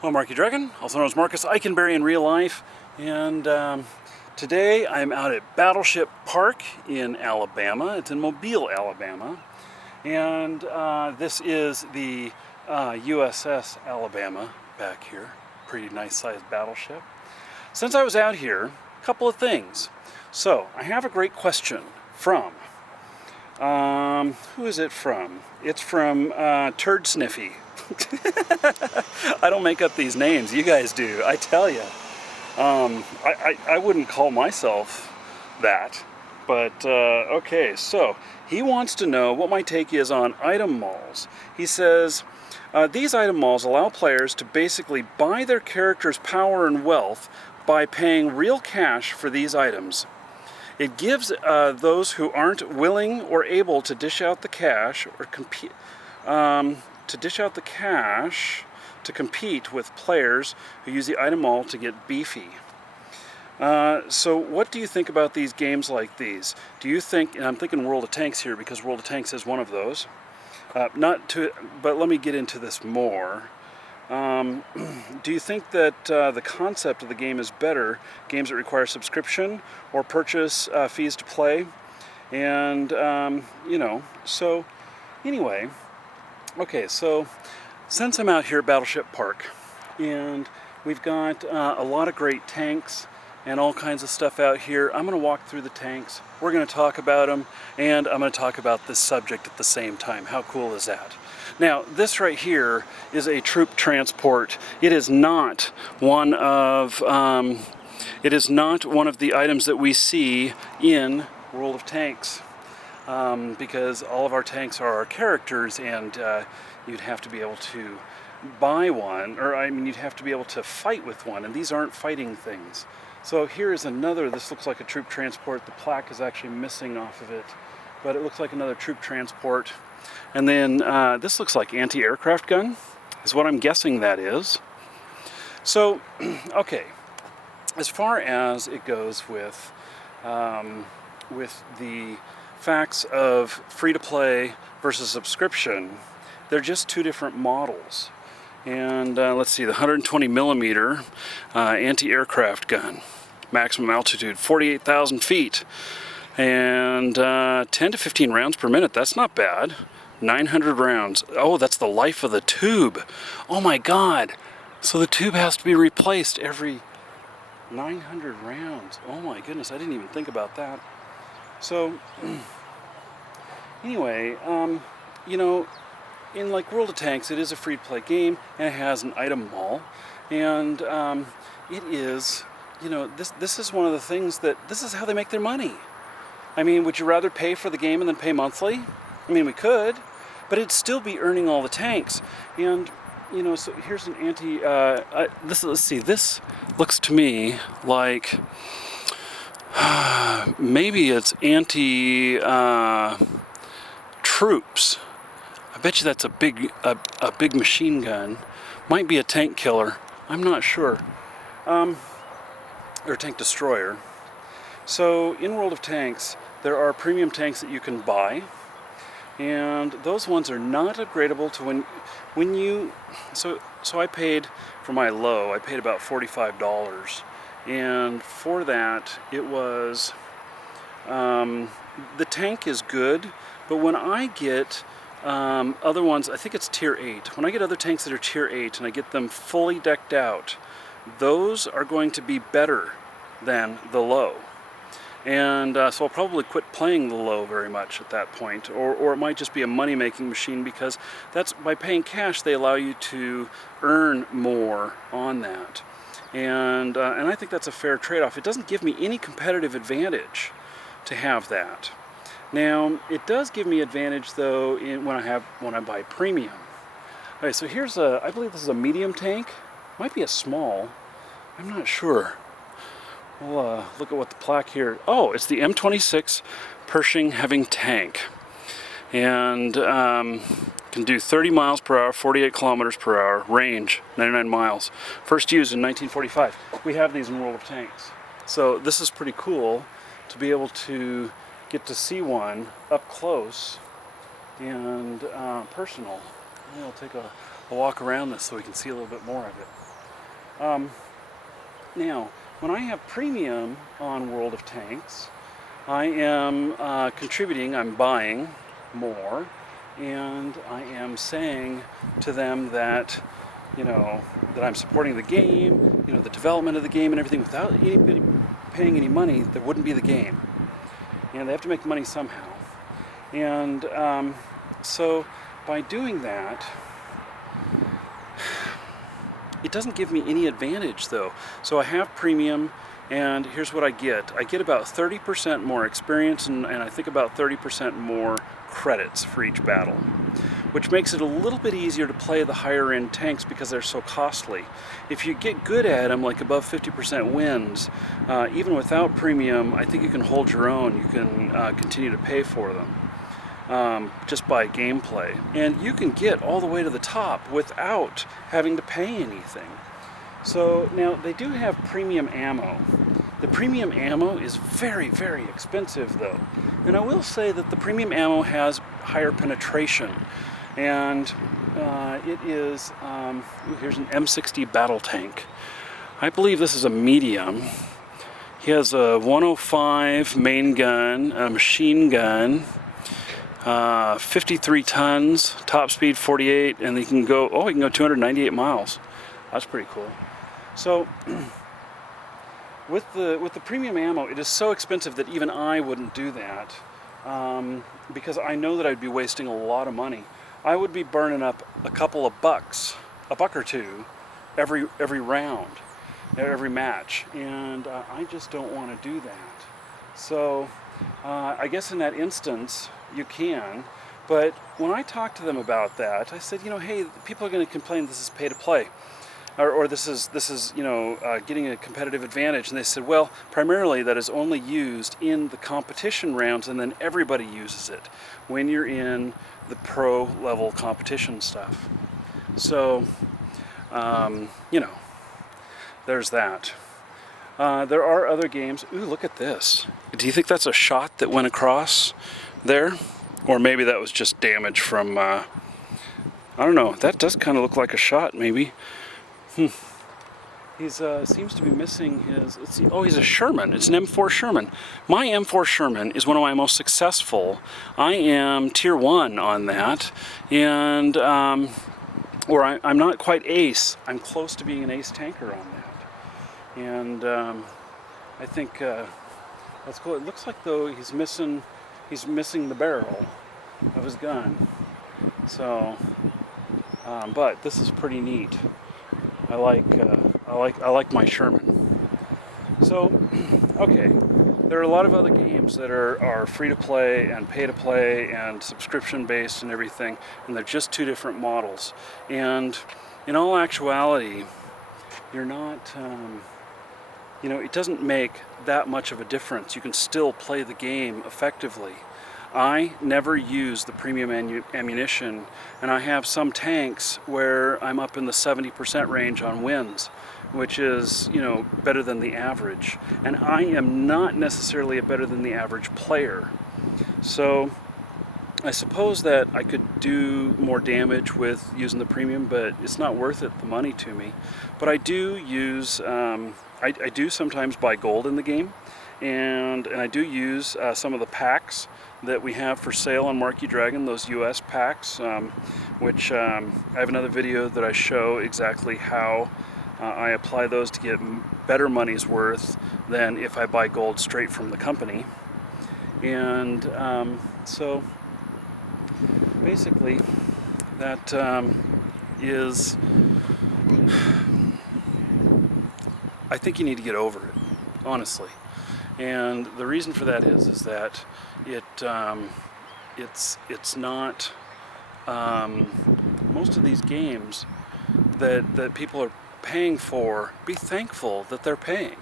Hello, Marky Dragon, also known as Marcus Eikenberry in real life, and today I'm out at Battleship Park in Alabama. It's in Mobile, Alabama, and this is the USS Alabama back here. Pretty nice sized battleship. Since I was out here, a couple of things. So, I have a great question from, who is it from? It's from Turd Sniffy. I don't make up these names, you guys do, I tell you. I wouldn't call myself that, but okay, so he wants to know what my take is on item malls. He says, these item malls allow players to basically buy their character's power and wealth by paying real cash for these items. It gives those who aren't willing or able to dish out the cash or compete to compete with players who use the item mall to get beefy. So what do you think about these games like these? Do you think, and I'm thinking World of Tanks here because World of Tanks is one of those, but let me get into this more. Do you think that the concept of the game is better, games that require subscription or purchase fees to play? And, so anyway, okay, so since I'm out here at Battleship Park, and we've got a lot of great tanks and all kinds of stuff out here, I'm going to walk through the tanks, we're going to talk about them, and I'm going to talk about this subject at the same time. How cool is that? Now, this right here is a troop transport. It is not one of the items that we see in World of Tanks. Because all of our tanks are our characters, and you'd have to be able to buy one, or I mean you'd have to be able to fight with one, and these aren't fighting things. So here is another, this looks like a troop transport. The plaque is actually missing off of it, but it looks like another troop transport. And then this looks like anti-aircraft gun, is what I'm guessing that is. So, okay, as far as it goes with the facts of free-to-play versus subscription, they're just two different models. And let's see, the 120 millimeter anti-aircraft gun, maximum altitude 48,000 feet, and 10 to 15 rounds per minute. That's not bad. 900 rounds. Oh, that's the life of the tube. Oh my God! So the tube has to be replaced every 900 rounds. Oh my goodness, I didn't even think about that. So, anyway, in like World of Tanks, it is a free-to-play game, and it has an item mall, and it is, this is one of the things this is how they make their money. I mean, would you rather pay for the game and then pay monthly? I mean, we could, but it'd still be earning all the tanks, and, so here's an let's see, this looks to me like, maybe it's anti-troops. I bet you that's a big machine gun. Might be a tank killer. I'm not sure. Or a tank destroyer. So in World of Tanks, there are premium tanks that you can buy, and those ones are not upgradable to when you. So I paid for my low. I paid about $45. And for that, it was, the tank is good, but when I get other ones, I think it's tier 8, when I get other tanks that are tier 8 and I get them fully decked out, those are going to be better than the low. And so I'll probably quit playing the low very much at that point, or it might just be a money-making machine, because that's, by paying cash, they allow you to earn more on that. And I think that's a fair trade-off. It doesn't give me any competitive advantage to have that. Now, it does give me advantage though when I buy premium. Okay, so here's I believe this is a medium tank. Might be a small. I'm not sure. We'll look at what the plaque here. Oh, it's the M26 Pershing Heavy Tank, and can do 30 miles per hour, 48 kilometers per hour, range 99 miles. First used in 1945. We have these in World of Tanks. So this is pretty cool to be able to get to see one up close and personal. I'll take a I'll walk around this so we can see a little bit more of it. Now, when I have premium on World of Tanks, I am contributing, I'm buying more, and I am saying to them that, that I'm supporting the game, the development of the game and everything. Without anybody paying any money, there wouldn't be the game. And they have to make money somehow. And so by doing that, it doesn't give me any advantage though. So I have premium, and here's what I get. I get about 30% more experience, and I think about 30% more credits for each battle, which makes it a little bit easier to play the higher end tanks because they're so costly. If you get good at them, like above 50% wins, even without premium, I think you can hold your own. You can continue to pay for them just by gameplay. And you can get all the way to the top without having to pay anything. So now they do have premium ammo. The premium ammo is very, very expensive though. And I will say that the premium ammo has higher penetration. And it is, here's an M60 battle tank. I believe this is a medium. He has a 105 main gun, a machine gun, 53 tons, top speed 48, and he can go 298 miles. That's pretty cool. So with the premium ammo, it is so expensive that even I wouldn't do that, because I know that I'd be wasting a lot of money. I would be burning up a couple of bucks, a buck or two, every round, every match, and I just don't want to do that. So I guess in that instance you can, but when I talked to them about that, I said, hey, people are going to complain this is pay to play, or this is getting a competitive advantage, and they said, well, primarily that is only used in the competition rounds, and then everybody uses it when you're in the pro level competition stuff. So there's that. There are other games. Ooh, look at this. Do you think that's a shot that went across there? Or maybe that was just damage from, I don't know. That does kind of look like a shot, maybe. He's seems to be missing his, let's see, oh, he's a Sherman. It's an M4 Sherman. My M4 Sherman is one of my most successful. I am tier 1 on that, and or I'm not quite ace. I'm close to being an ace tanker on that, and I think that's cool. It looks like though he's missing the barrel of his gun. So, but this is pretty neat. I like my Sherman. So, okay, there are a lot of other games that are free to play and pay to play and subscription based and everything, and they're just two different models. And in all actuality, you're not, it doesn't make that much of a difference. You can still play the game effectively. I never use the premium ammunition, and I have some tanks where I'm up in the 70% range on wins, which is, better than the average. And I am not necessarily a better than the average player. So I suppose that I could do more damage with using the premium, but it's not worth it, the money to me. But I do use, I do sometimes buy gold in the game, and I do use some of the packs that we have for sale on Marquee Dragon, those US packs, which I have another video that I show exactly how I apply those to get better money's worth than if I buy gold straight from the company. And so basically that is, I think you need to get over it, honestly. And the reason for that is that it's not, most of these games that people are paying for, be thankful that they're paying.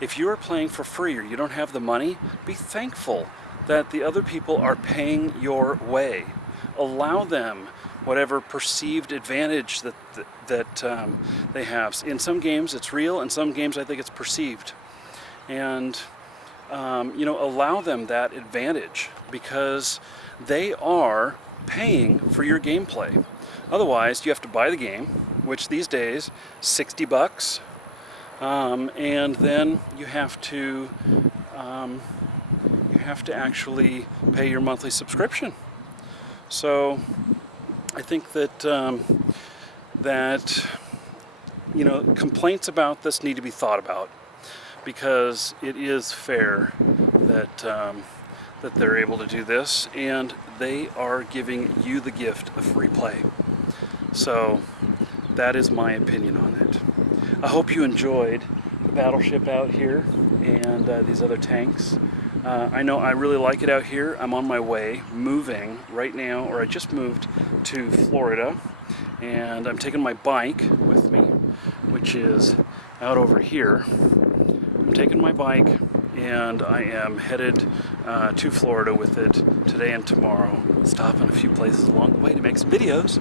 If you are playing for free or you don't have the money, be thankful that the other people are paying your way. Allow them whatever perceived advantage that they have. In some games it's real, in some games I think it's perceived. And allow them that advantage because they are paying for your gameplay. Otherwise, you have to buy the game, which these days, $60. And then you have to actually pay your monthly subscription. So I think that complaints about this need to be thought about, because it is fair that that they're able to do this, and they are giving you the gift of free play. So that is my opinion on it. I hope you enjoyed the battleship out here and these other tanks. I know I really like it out here. I'm on my way, moving right now, or I just moved to Florida, and I'm taking my bike with me, which is out over here. I'm taking my bike, and I am headed to Florida with it today and tomorrow. Stopping a few places along the way to make some videos.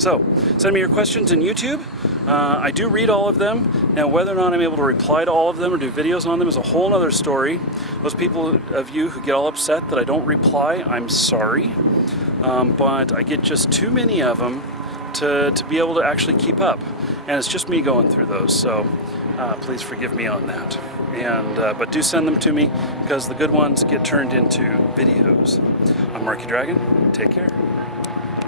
So, send me your questions in YouTube. I do read all of them. Now, whether or not I'm able to reply to all of them or do videos on them is a whole other story. Those people of you who get all upset that I don't reply, I'm sorry. But I get just too many of them to be able to actually keep up. And it's just me going through those, so please forgive me on that. But do send them to me, because the good ones get turned into videos. I'm Marky Dragon. Take care.